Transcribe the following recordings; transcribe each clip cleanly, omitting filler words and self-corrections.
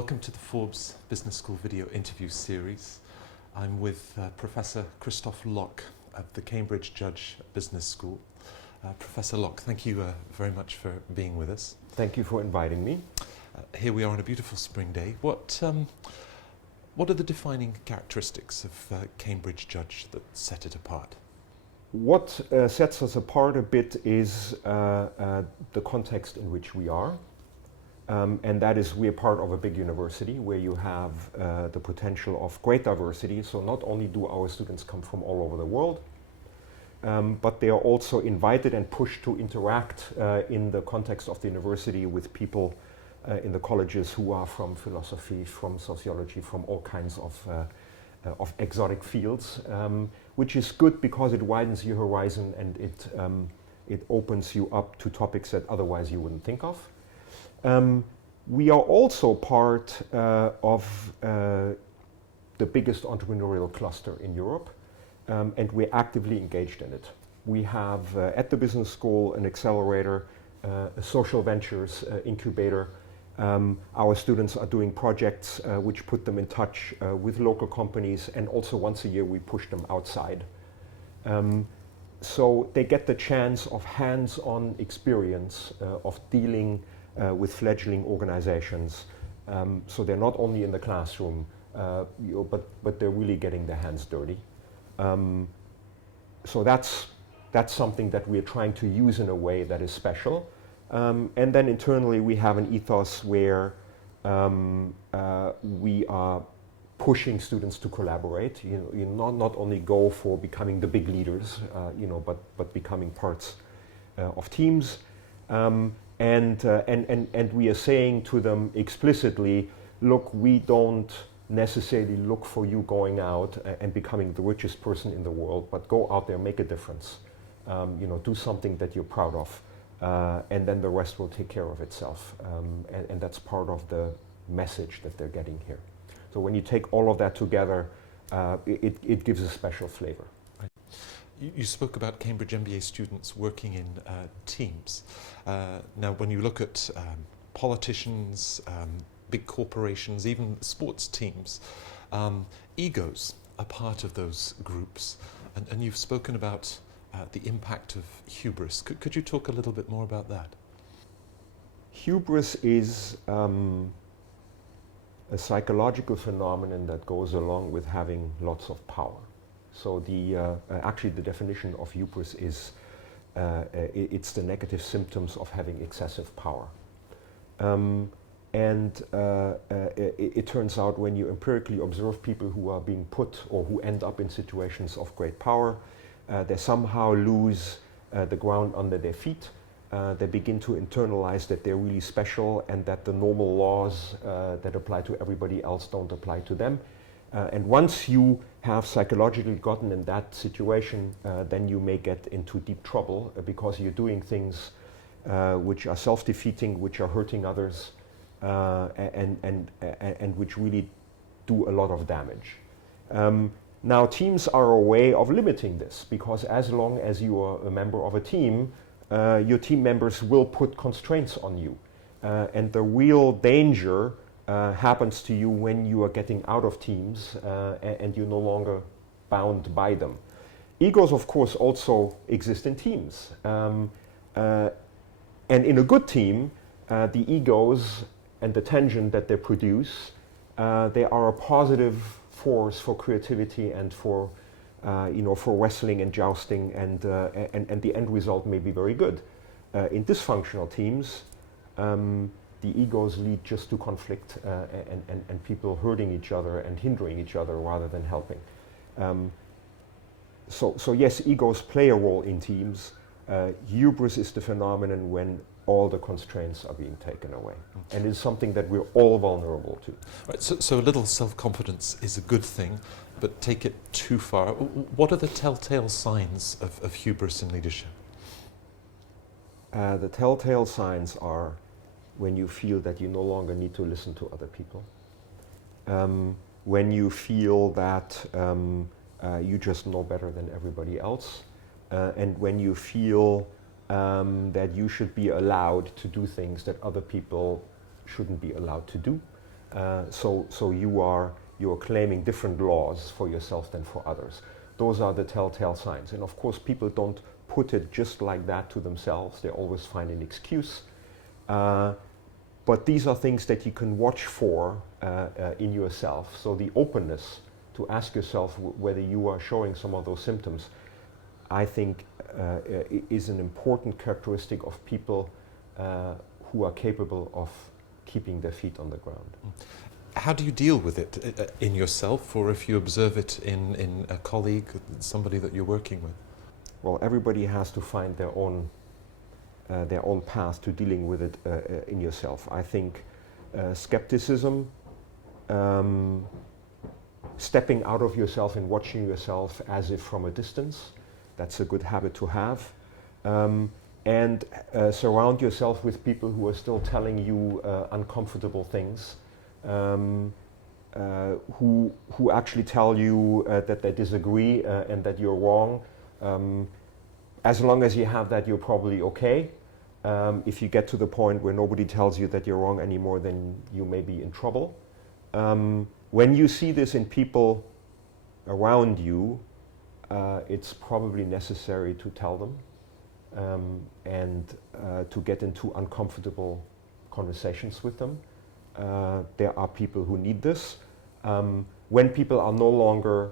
Welcome to the Forbes Business School video interview series. I'm with Professor Christoph Lock of the Cambridge Judge Business School. Professor Lock, thank you very much for being with us. Thank you for inviting me. Here we are on a beautiful spring day. What are the defining characteristics of Cambridge Judge that set it apart? What sets us apart a bit is the context in which we are. And that is, we are part of a big university where you have the potential of great diversity. So not only do our students come from all over the world, but they are also invited and pushed to interact in the context of the university with people in the colleges who are from philosophy, from sociology, from all kinds of exotic fields, which is good because it widens your horizon and it opens you up to topics that otherwise you wouldn't think of. We are also part of the biggest entrepreneurial cluster in Europe, and we're actively engaged in it. We have at the business school an accelerator, a social ventures incubator. Our students are doing projects which put them in touch with local companies, and also once a year we push them outside. So they get the chance of hands-on experience of dealing with fledgling organizations. So they're not only in the classroom, but they're really getting their hands dirty. So that's something that we're trying to use in a way that is special. And then internally we have an ethos where we are pushing students to collaborate. You not only go for becoming the big leaders, but becoming parts of teams. And we are saying to them explicitly, look, we don't necessarily look for you going out and becoming the richest person in the world, but go out there, make a difference. Do something that you're proud of. And then the rest will take care of itself. And that's part of the message that they're getting here. So when you take all of that together, it gives a special flavor. Right. You spoke about Cambridge MBA students working in teams. Now, when you look at politicians, big corporations, even sports teams, egos are part of those groups. And you've spoken about the impact of hubris. Could you talk a little bit more about that? Hubris is a psychological phenomenon that goes along with having lots of power. So actually the definition of hubris is it's the negative symptoms of having excessive power. It turns out when you empirically observe people who are being put or who end up in situations of great power, they somehow lose the ground under their feet. They begin to internalize that they're really special and that the normal laws that apply to everybody else don't apply to them. And once you have psychologically gotten in that situation, then you may get into deep trouble because you're doing things which are self-defeating, which are hurting others, and which really do a lot of damage. Now, teams are a way of limiting this, because as long as you are a member of a team, your team members will put constraints on you. And the real danger happens to you when you are getting out of teams and you're no longer bound by them. Egos, of course, also exist in teams. And in a good team, the egos and the tension that they produce, they are a positive force for creativity and for wrestling and jousting, and the end result may be very good. In dysfunctional teams, the egos lead just to conflict and people hurting each other and hindering each other rather than helping. So yes, egos play a role in teams. Hubris is the phenomenon when all the constraints are being taken away. And it's something that we're all vulnerable to. Right, so a little self-confidence is a good thing, but take it too far. What are the telltale signs of hubris in leadership? The telltale signs are when you feel that you no longer need to listen to other people. When you feel that you just know better than everybody else. And when you feel that you should be allowed to do things that other people shouldn't be allowed to do. So you are claiming different laws for yourself than for others. Those are the telltale signs. And of course, people don't put it just like that to themselves. They always find an excuse. But these are things that you can watch for in yourself. So the openness to ask yourself whether you are showing some of those symptoms, I think is an important characteristic of people who are capable of keeping their feet on the ground. How do you deal with it in yourself, or if you observe it in a colleague, somebody that you're working with? Well, everybody has to find their own path to dealing with it in yourself. I think skepticism, stepping out of yourself and watching yourself as if from a distance, that's a good habit to have. And surround yourself with people who are still telling you uncomfortable things, who actually tell you that they disagree and that you're wrong. As long as you have that, you're probably okay. If you get to the point where nobody tells you that you're wrong anymore, then you may be in trouble. When you see this in people around you, it's probably necessary to tell them and to get into uncomfortable conversations with them. There are people who need this. When people are no longer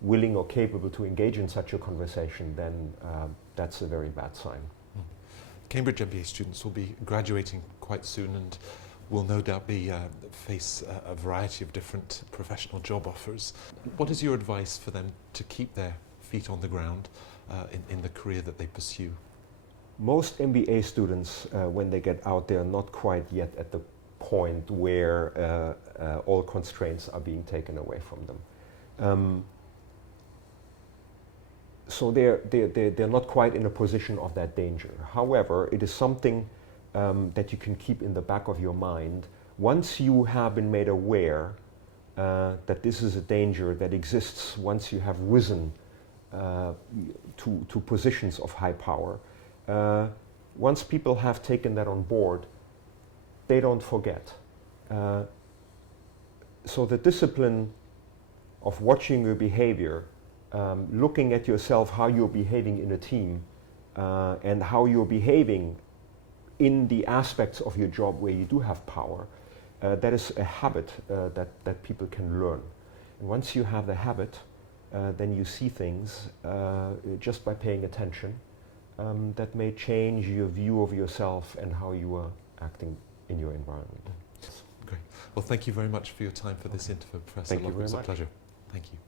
willing or capable to engage in such a conversation, then that's a very bad sign. Cambridge MBA students will be graduating quite soon and will no doubt face a variety of different professional job offers. What is your advice for them to keep their feet on the ground in the career that they pursue? Most MBA students, when they get out, they are not quite yet at the point where all constraints are being taken away from them. So they're not quite in a position of that danger. However, it is something that you can keep in the back of your mind. Once you have been made aware that this is a danger that exists, once you have risen to positions of high power, once people have taken that on board, they don't forget. So the discipline of watching your behavior, looking at yourself, how you're behaving in a team, and how you're behaving in the aspects of your job where you do have power, that is a habit that people can learn. And once you have the habit, then you see things just by paying attention that may change your view of yourself and how you are acting in your environment. Great. Well, thank you very much for your time for this interview, Professor. Thank you very much. It was a pleasure. Thank you.